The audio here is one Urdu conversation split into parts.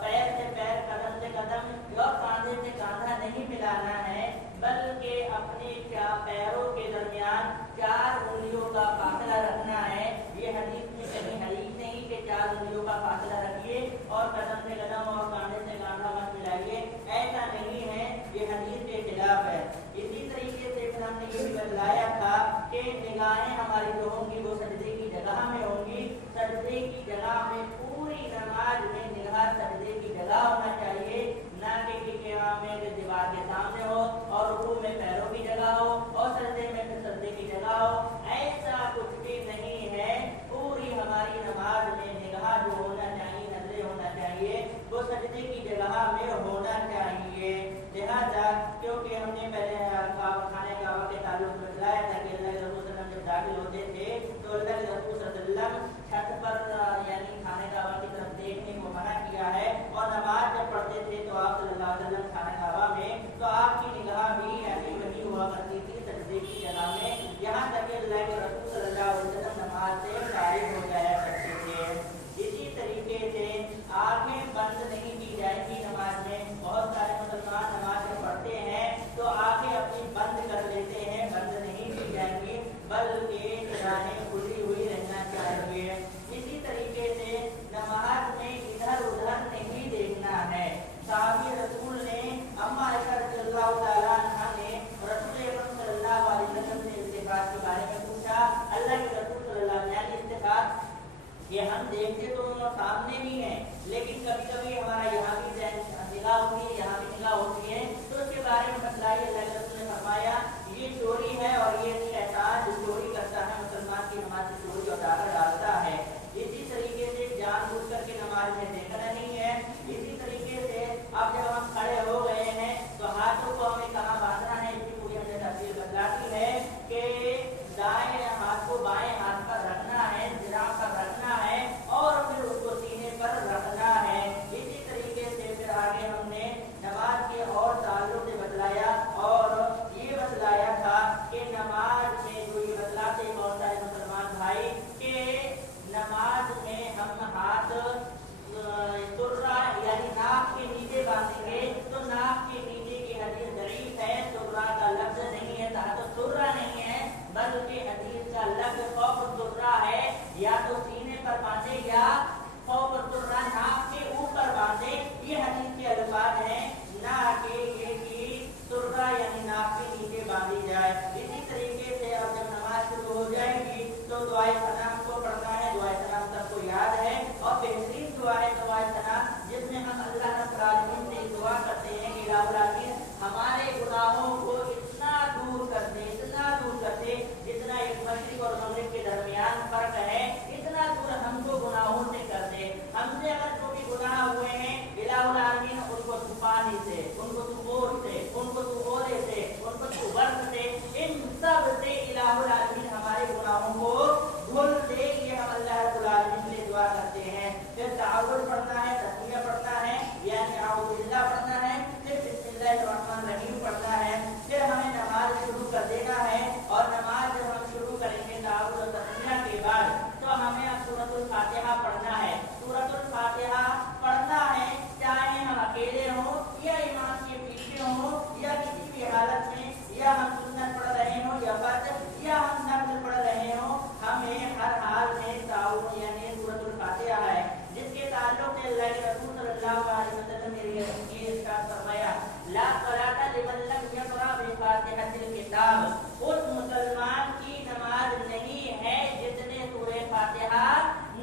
پیر سے پیر قدم سے قدم اور کاندھے سے کاندھا نہیں ملانا ہے، بلکہ اپنے پیروں کے درمیان 4 انگلیوں کا فاصلہ رکھنا ہے۔ یہ حدیث میں کہیں حدیث نہیں کہ 4 انگلیوں کا فاصلہ رکھیے اور قدم سے قدم اور کاندھے سے کاندھا مت ملائیے، ایسا نہیں ہے، یہ حدیث کے خلاف ہے۔ اسی طریقے سے پھر ہم نے یہ بھی بتلایا تھا کہ نگاہیں ہماری جو ہوں گی وہ سجدے کی جگہ میں ہوں گی، سجدے کی جگہ میں پوری نماز میں نگاہ سجدے کی جگہ ہونا چاہیے، نہ کہ میں دیوار کے سامنے ہو اور رکوع میں پیروں کی جگہ ہو اور سجدے میں پھر سجدے کی جگہ ہو، ایسا کچھ بھی نہیں ہے۔ پوری ہماری نماز میں نگاہ جو ہونا چاہیے، نظریں ہونا چاہیے، وہ سجدے کی جگہ میں ہونا چاہیے۔ لہٰذا کیونکہ ہم نے پہلے خانہ کعبہ کے تعلق میں بتلایا تھا کہ اللہ کے رسول صلی اللہ علیہ وسلم جب داخل ہوتے تھے تو اللہ کے رسول صلی اللہ علیہ وسلم چھت پر یعنی خانہ کعبہ کی طرف دیکھنے کو منع کیا ہے، اور نماز جب پڑھتے تھے تو آپ صلی اللہ علیہ وسلم خانہ کعبہ میں تو آپ کی نگاہ بھی ایسی بنی ہوا کرتی تھی سجدے کی جگہ میں، یہاں تک کہ اللہ کے رسول صلی اللہ علیہ وسلم نماز سے فارغ ہو جایا کرتے تھے۔ اسی طریقے سے آنکھیں بند نہیں کی جائیں گی نماز میں۔ بہت سارے مسلمان نماز میں پڑھتے ہیں تو آنکھیں اپنی بند کر لیتے ہیں، بند نہیں کی جائیں گی، بلکہ نگاہیں کھلی ہوئی رہنا چاہیے۔ اسی طریقے سے نماز میں ادھر ادھر نہیں دیکھنا ہے۔ صحابی رسول نے اما عائشہ رضی اللہ تعالیٰ عنہا نے رسول اکرم صلی اللہ علیہ وسلم سے التفات کے بارے میں پوچھا، اللہ کے رسول صلی اللہ علیہ وسلم نے التفات کہ ہم دیکھتے تو سامنے بھی ہیں لیکن کبھی کبھی ہمارا یہاں بھی نگاہ ہوتی ہے، یہاں بھی نگاہ ہوتی ہے، تو اس کے بارے میں بتلائیے۔ اللہ کے رسول نے فرمایا یہ چوری ہے اور یہ شیطان جو چوری کرتا ہے مسلمان کی نماز کی چوری اور ڈاکہ ڈالتا ہے۔ اسی طریقے سے جان بوجھ کر کے نماز میں دیکھنا نہیں ہے۔ اسی طریقے سے اب جب ہم کھڑے ہو گئے ہیں تو ہاتھوں کو ہمیں کہاں باندھنا ہے، اس کی پوری ہم نے تفصیل بتلاتی ہے کہ دائیں ہاتھ کو بائیں ہاتھ پر رکھنا ہے، ذراع پر رکھنا ہے اور پھر اس کو سینے پر رکھنا ہے۔ اسی طریقے سے پھر آگے ہم نے نماز کے اور تعلق سے بتلایا اور یہ بتلایا تھا کہ نماز میں جو یہ بتلاتے بہت سارے مسلمان بھائی کہ نماز میں ہم ہاتھ سرہ یعنی ناک کے نیچے باندھیں گے تو ناک کے نیچے کی حدیث ضعیف ہے، سرہ کا لفظ نہیں ہے، تحت سرہ نہیں ہے، بلکہ حدیث کا لفظ فوق سرہ ہے، یا تو سینے پر باندھے یا فوق سرہ ناک کے اوپر باندھے، یہ حدیث کے الفاظ ہیں، نہ کہ یہ کہ سرہ یعنی ناک کے نیچے باندھی جائے۔ اسی طریقے سے اب جب نماز شروع ہو جائے گی تو دعائے سلام کو پڑھنا ہے، دعائے سلام سب کو یاد ہے اور بہترین دعا ہے دعائے سلام، جس میں ہم اللہ رب العالمین سے دعا کرتے ہیں کہ الہ العالمین ہمارے گناہوں کو اتنا دور کر دے، اتنا دور کر دے جتنا ایک مشرق اور مغرب کے درمیان فرق ہے، اتنا دور ہم کو گناہوں سے کر دے۔ ہم سے اگر جو بھی گناہ ہوئے ہیں الہ العالمین ان کو تو پانی سے، ان کو تو اور سے، ان کو تو اولے سے، ان کو تو برف سے، ان سب سے الہ العالمین ہمارے گناہوں کو دھل دے، یہ ہم اللہ رب العالمین سے دعا کرتے ہیں۔ پھر تعوذ پڑھنا ہے، تسمیہ پڑھنا ہے، یعنی اعوذ باللہ پڑھنا ہے، پھر بسم اللہ الرحمن الرحیم پڑھنا ہے، پھر ہمیں نماز شروع کر دینا ہے اور نماز جب ہم شروع کریں گے تعوذ اور تسمیہ کے بعد تو ہمیں اب سورۃ الفاتحہ پڑھنا ہے۔ سورۃ الفاتحہ پڑھنا ہے چاہے ہم اکیلے ہوں یا امام کے پیچھے ہوں یا کسی بھی حالت میں، یا ہم سنت پڑھ رہے ہوں یا فرض یا ہم نفل پڑھ رہے ہوں، ہمیں ہر حال میں تعوذ یعنی سورۃ الفاتحہ ہے، جس کے تعلق سے اللہ کے رسول صلی اللہ علیہ وسلم نے یہ ارشاد فرمایا لا صلاۃ لمن لم یقرأ بفاتحۃ الکتاب، اس مسلمان کی نماز نہیں ہے جس نے سورہ فاتحہ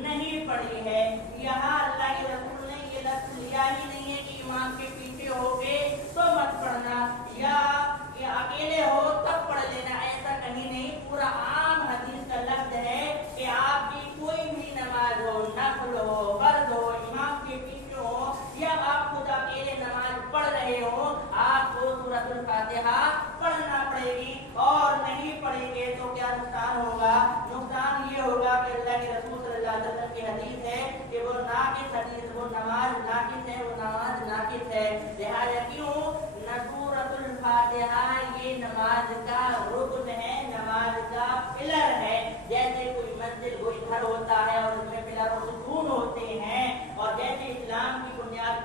نہیں پڑھی ہے۔ یہاں اللہ کے رسول نے یہ لفظ لیا ہی نہیں ہے کہ امام کے پیچھے ہو کے تو مت پڑھنا یا اکیلے ہو تب پڑھ لینا، ایسا کہیں نہیں، پورا عام حدیث کا لفظ ہے کہ آپ کی کوئی بھی نماز ہو، نفل ہو، فرض ہو، امام کے پیچھے ہو یا آپ خود اکیلے نماز پڑھ رہے ہو، آپ کو سورۃ الفاتحہ پڑھنا پڑے گی، اور نہیں پڑھیں گے تو کیا نقصان ہوگا؟ نقصان یہ ہوگا کہ اللہ کے رسول صلی اللہ علیہ وسلم کی حدیث ہے کہ وہ ناقص حدیث، وہ نماز ناقص ہے، وہ نماز ناقص ہے۔ لہٰذا کیوں سورۃ الفاتحہ یہ نماز کا رکن ہے، نماز کا پلر ہے، جیسے کوئی مسجد کوئی گھر ہوتا ہے اور اس میں پلر و ستون ہوتے ہیں، اور جیسے اسلام کی بنیاد